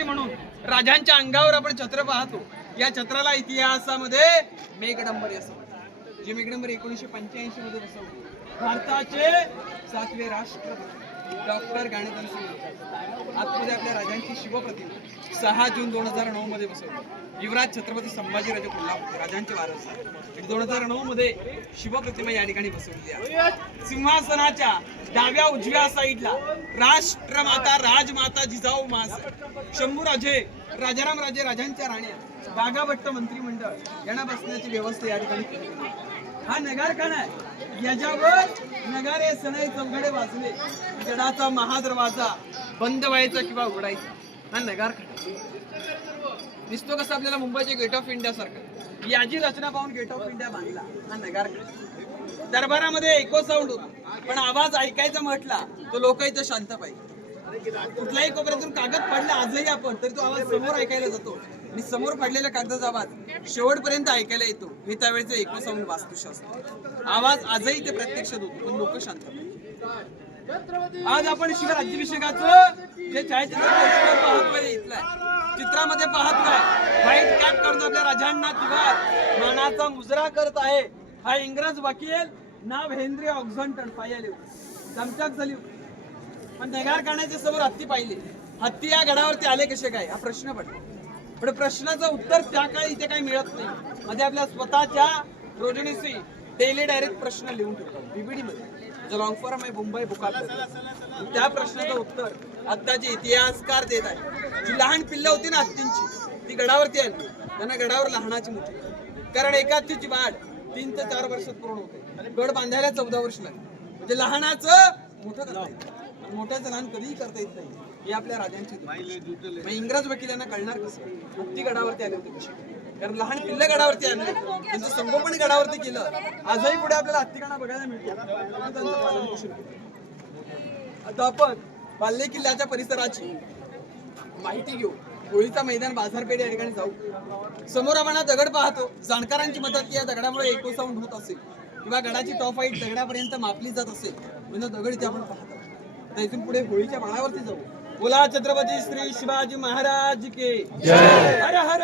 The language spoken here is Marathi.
छत्रपती म्हणून राजांच्या अंगावर आपण छत्र पाहतो. या छत्राला इतिहासामध्ये मेघडंबरी असं जे मेघडंबरी एकोणीसशे पंच्याऐंशी मध्ये बसवले भारताचे सातवे राष्ट्रपती डॉक्टर गणेश सिंह आतमध्ये आपल्या राजांची शिवप्रतिमा सहा जून दोन हजार नऊ मध्ये बसवली युवराज छत्रपती संभाजीराजे कोल्हापूर राजांचे वारस. दोन हजार नऊ मध्ये शिवप्रतिमा या ठिकाणी बसवली आहे. सिंहासनाच्या डाव्या उजव्या साईडला राष्ट्रमाता राजमाता जिजाऊ मास. शंभूराजे राजाराम राजे राजांच्या राण्या. बागाभट्ट मंत्रिमंडळ यांना बसण्याची व्यवस्था या ठिकाणी हा नगार हा नगारखाना आहे. याच्यावर नगारे सनई चौघडे वाजले. गडाचा महादरवाजा बंद व्हायचा किंवा उघडायचा. हा नगारखाना. दिसतो कसं आपल्याला मुंबईच्या गेट ऑफ इंडिया सारखं. याची रचना पाहून गेट ऑफ इंडिया बांधला. हा नगार दरबारामध्ये एको साऊंड होता. पण आवाज ऐकायचा म्हटला तो लोक इथं शांत पाहिजे. कुठल्याही कोपऱ्यातून कागद पडला आजही आपण तरी तो आवाज समोर ऐकायला जातो. आणि समोर पडलेल्या कागदाचा आवाज शेवटपर्यंत ऐकायला येतो. हे त्यावेळेचं इको वास्तुशास्त्र. आवाज आजही ते प्रत्यक्ष होतो पण लोक शांत पाहिजे. आज आपण शिवराज्याभिषेकाचं जे छायाचित्र पाहतोय इथलं चित्रामध्ये पाहतोय व्हाईट कॅप करतो आपल्या राजांना किंवा मानाचा मुजरा करत आहे. हा इंग्रज वकील नाव हेनरी ऑक्झंटन पाया लिहू चमचाक झाली. पण नगार काढण्याच्या समोर हत्ती पाहिले. हत्ती या गडावरती आले कसे काय? हा प्रश्न पडला. पण प्रश्नाचं उत्तर त्या काळी इथे काही मिळत नाही. मध्ये आपल्या स्वतःच्या रोजनीसी डेली डायरेक्ट प्रश्न लिहून ठेवतात बीबीडी मध्ये. जो लॉंग फॉर्म आहे मुंबई बुकात त्या प्रश्नाचं उत्तर आत्ताचे इतिहासकार देत आहे जी लहान पिल्लं होती ना हत्तींची ती गडावरती आली. त्यांना गडावर लहानाची मोठी. कारण एका हत्तीची वाढ तीन ते चार वर्षात पूर्ण होते. गड बांधायला चौदा वर्ष लागली. म्हणजे लहानाचं मोठं करता येतं आणि मोठ्याचं लहान कधीही करता येत नाही. ही आपल्या राजांची इंग्रज वकिलांना कळणार कसं? हत्ती गडावरती आले होते कसे? कारण लहान पिल्लं गडावरती आणले. त्यांचं संगोपन गडावरती केलं. आजही पुढे आपल्याला हत्तीखाना बघायला मिळतो. आता आपण बाल्ले किल्ल्याच्या परिसराची माहिती घेऊ. होळीचा मैदान बाजारपेठ या ठिकाणी जाऊ. समोर आपण हा दगड पाहतो. जाणकारांची मदत या दगडामुळे इको साऊंड होत असेल किंवा गडाची टॉप हाईट दगडापर्यंत मापली जात असेल म्हणजे दगड इथे आपण पाहतो. तर इथून पुढे होळीच्या माळावरती जाऊ. बोला छत्रपती श्री शिवाजी महाराज के हर हर.